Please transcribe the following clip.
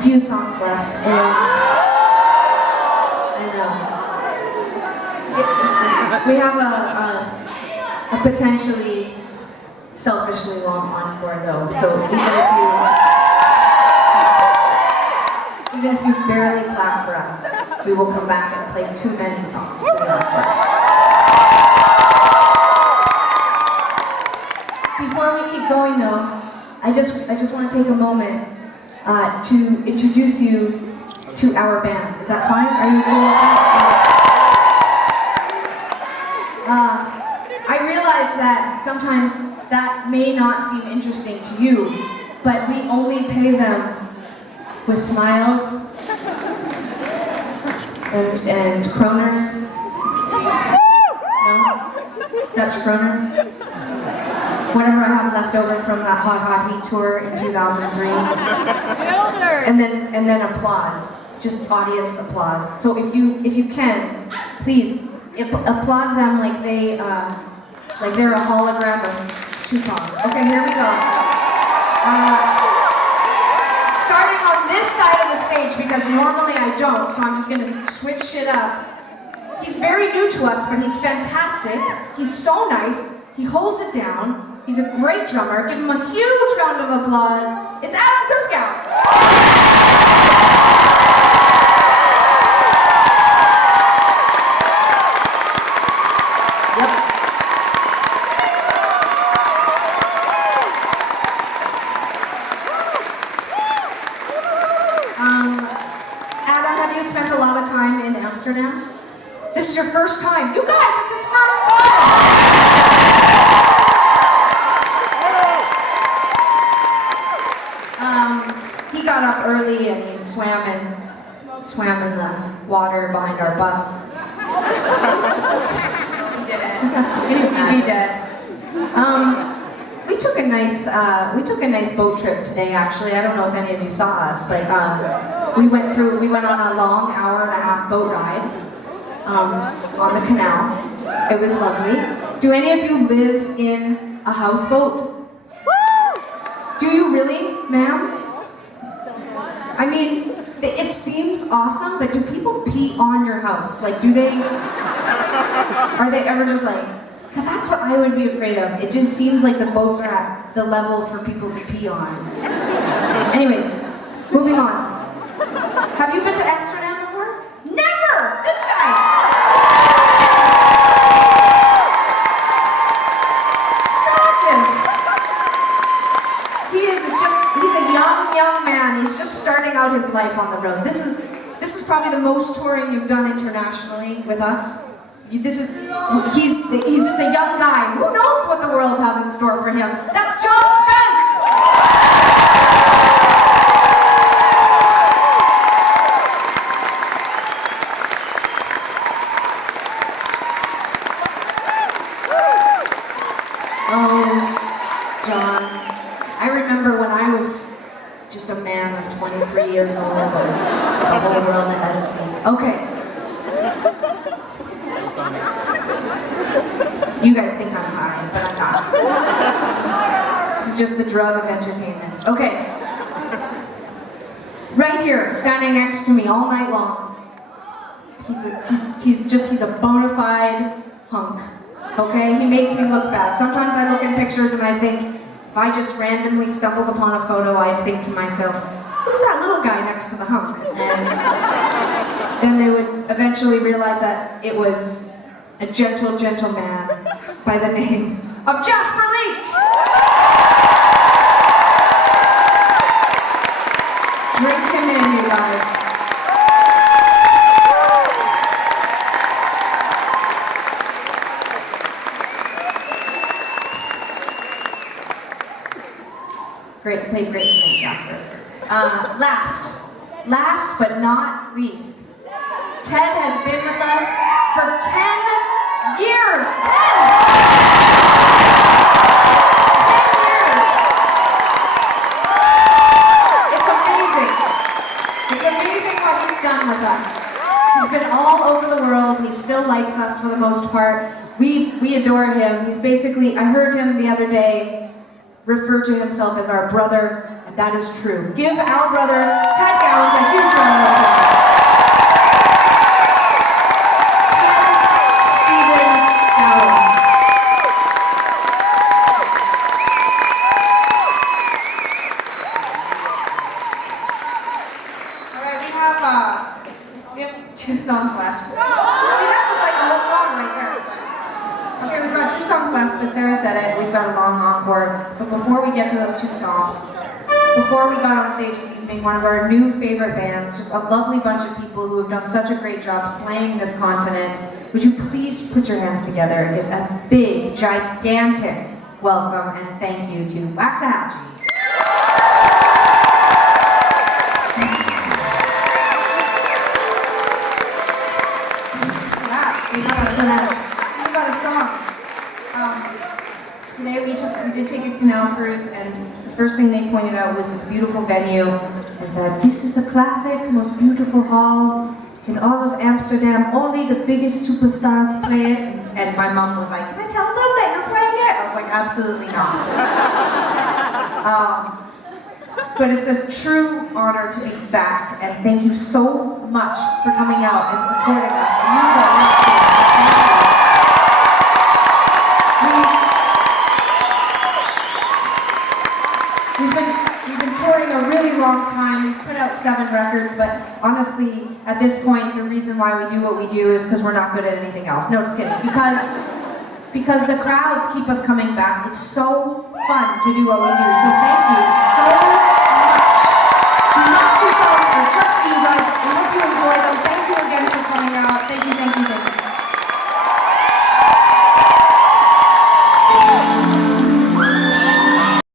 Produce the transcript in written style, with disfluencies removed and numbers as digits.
few songs left, and we have a potentially selfishly long encore though, so even if you barely clap for us, we will come back and play too many songs for the encore. Before we keep going though, I just want to take a moment to introduce you to our band. Is that fine? Are you cool with that? I realize that sometimes that may not seem interesting to you, but we only pay them with smiles and kroners. No? Dutch kroners? Whatever I have left over from that Hot Heat tour in 2003. And then applause. Just audience applause. So if you can, please applaud them like they're a hologram of Tupac. Okay, here we go. Starting on this side of the stage, because normally I don't, so I'm just gonna switch shit up. He's very new to us, but he's fantastic. He's so nice. He holds it down. He's a great drummer. Give him a huge round of applause. It's Adam Kriskow. Adam, have you spent a lot of time in Amsterdam? This is your first time. You guys, it's his first time! He got up early and he swam in the water behind our bus. He did it. He'd be dead. We took a nice boat trip today. Actually, I don't know if any of you saw us, but we went on a long hour-and-a-half boat ride on the canal. It was lovely. Do any of you live in a houseboat? Do you really, ma'am? I mean, it seems awesome, but do people pee on your house? Like, are they ever just like, because that's what I would be afraid of. It just seems like the boats are at the level for people to pee on. Anyways, moving on. Have you been to Amsterdam before? Never! This guy! He's a young man. He's just starting out his life on the road. This is probably the most touring you've done internationally with us. He's just a young guy. Who knows what the world has in store for him? That's John Spence! Oh, John. I remember when I was just a man of 23 years old, the whole world ahead of me. Okay. You guys think I'm high, but I'm not. This is just the drug of entertainment. Okay. Right here, standing next to me all night long. He's a bona fide hunk. Okay? He makes me look bad. Sometimes I look in pictures and I think, if I just randomly stumbled upon a photo, I'd think to myself, who's that little guy next to the hunk? And then they would eventually realize that it was a gentle man by the name of Jasper Leak. Drink him in, you guys. Great, played great tonight, Jasper. Last but not least, Ted has been with us for 10 years. 10 years. It's amazing. It's amazing what he's done with us. He's been all over the world. He still likes us for the most part. We adore him. He's basically, I heard him the other day refer to himself as our brother, and that is true. Give our brother, Ted have 2 songs left. See, that was like a whole song right there. Okay, we've got 2 songs left, but Sarah said it. We've got a long encore. But before we get to those 2 songs, before we got on stage this evening, one of our new favorite bands, just a lovely bunch of people who have done such a great job slaying this continent, would you please put your hands together and give a big, gigantic welcome and thank you to Waxahachie. We got a song. Today we did take a canal cruise, and the first thing they pointed out was this beautiful venue and said, "This is a classic, most beautiful hall in all of Amsterdam. Only the biggest superstars play it." And my mom was like, "Can I tell them that you're playing it?" I was like, "Absolutely not." But it's a true honor to be back, and thank you so much for coming out and supporting us. It means a lot to us. We've been touring a really long time. We've put out 7 records, but honestly, at this point, the reason why we do what we do is because we're not good at anything else. No, just kidding. Because the crowds keep us coming back. It's so fun to do what we do. So thank